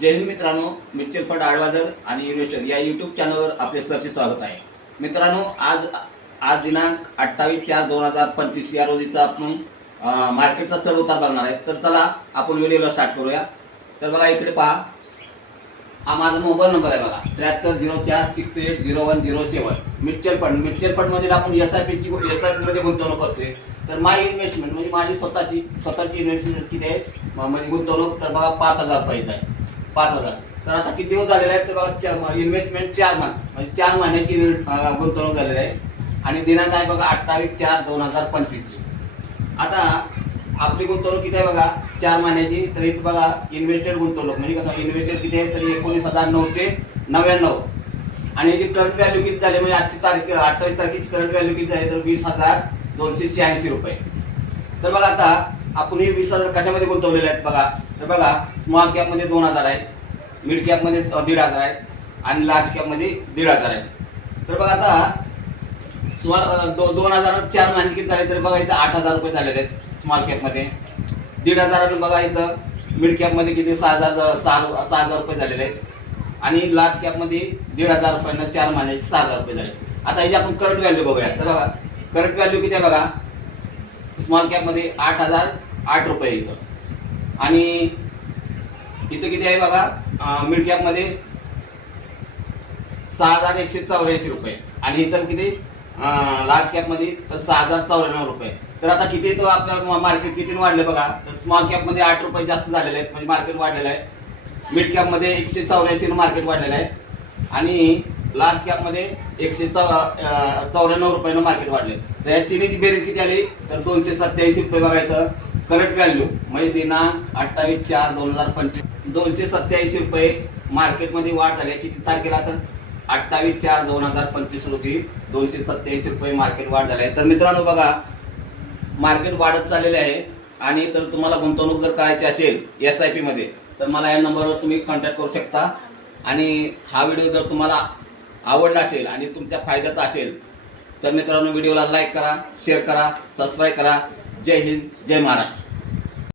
जय हिंद मित्रांनो, mutual fund adviser आणि investor या यूट्यूब चॅनलवर आपले सरसे स्वागत आहे. मित्रांनो, आज दिनांक 28/4/2025 या रोजीचा आपण मार्केटचा चढ उतार बघणार आहे. तर चला आपण व्हिडिओला स्टार्ट करूया. तर बघा, इकडे पहा, हा माझा मोबाईल नंबर आहे बघा, 7304680107. म्युच्युअल फंडमध्ये आपण SIP मध्ये गुंतवणूक करतोय. तर माय इन्व्हेस्टमेंट म्हणजे माझी स्वतःची इन्व्हेस्टमेंट किती आहे, म्हणजे गुंतवणूक, तर बघा 5,000 रुपये आहे. 5,000. तर आता किती दिवस झालेले आहेत तर बघा, इन्व्हेस्टमेंट 4 महिने म्हणजे 4 महिन्याची गुंतवणूक झालेली आहे. आणि दिनांक आहे बघा 28/4/2025. आता आपली गुंतवणूक किती आहे बघा 4 महिन्याची. तर इथं बघा इन्व्हेस्टेड गुंतवणूक म्हणजे कसं, इन्व्हेस्टेड किती आहे तर 19,999. आणि याची करंट व्हॅल्यू किती झाली म्हणजे आजची तारीख 28 तारखेची करंट व्हॅल्यू किती झाली तर 20,286 रुपये. तर बघा, आता आपण हे 20,000 कशामध्ये गुंतवलेले आहेत बघा. तर बघा, स्मॉल कॅपमध्ये 2,000 आहेत, मिड कॅपमध्ये 1,500 आहेत आणि लार्ज कॅपमध्ये 1,500 आहेत. तर बघा, आता 2,000 4 महिन्याचे किती झाले तर बघा इथं 8,000 रुपये झालेले आहेत स्मॉल कॅपमध्ये. 1,500 बघा इथं मिड कॅपमध्ये किती 6,000 रुपये झालेले आहेत. आणि लार्ज कॅपमध्ये 1,500 रुपयांना 4 महिन्याचे 6,000 रुपये झाले. आता याची आपण करंट व्हॅल्यू बघूया. तर बघा, करंट व्हॅल्यू किती आहे बघा, स्मॉल कॅपमध्ये 8,008 रुपये इथं. आणि इथं किती आहे बघा, मिड कॅपमध्ये 6,184 रुपये. आणि इथं किती लार्ज कॅपमध्ये तर 6,094 रुपये. तर आता किती तो आपल्याला मार्केट किती वाढले बघा. तर स्मॉल कॅपमध्ये 8 रुपये जास्त झालेले आहेत म्हणजे मार्केट वाढलेलं आहे. मिड कॅपमध्ये 184 मार्केट वाढलेलं आहे. आणि लार्ज कॅपमध्ये 194 रुपयानं मार्केट वाढले. तर या तिन्हीची बेरीज किती आली तर 287 रुपये बघा इथं करंट व्हॅल्यू म्हणजे दिनांक 28/4/2025 287 रुपये मार्केटमध्ये वाढ झाली. किती तारखेला तर 28/4/2025 रोजी 287 रुपये मार्केट वाढ झाली आहे. तर मित्रांनो बघा, मार्केट वाढत चाललेले आहे. आणि तर तुम्हाला गुंतवणूक जर करायची असेल SIP मध्ये तर मला या नंबरवर तुम्ही कॉन्टॅक्ट करू शकता. आणि हा व्हिडिओ जर तुम्हाला आवडला असेल आणि तुमच्या फायद्याचा असेल तर मित्रांनो व्हिडिओला लाईक करा, शेअर करा, सबस्क्राईब करा. जय हिंद, जय महाराष्ट्र.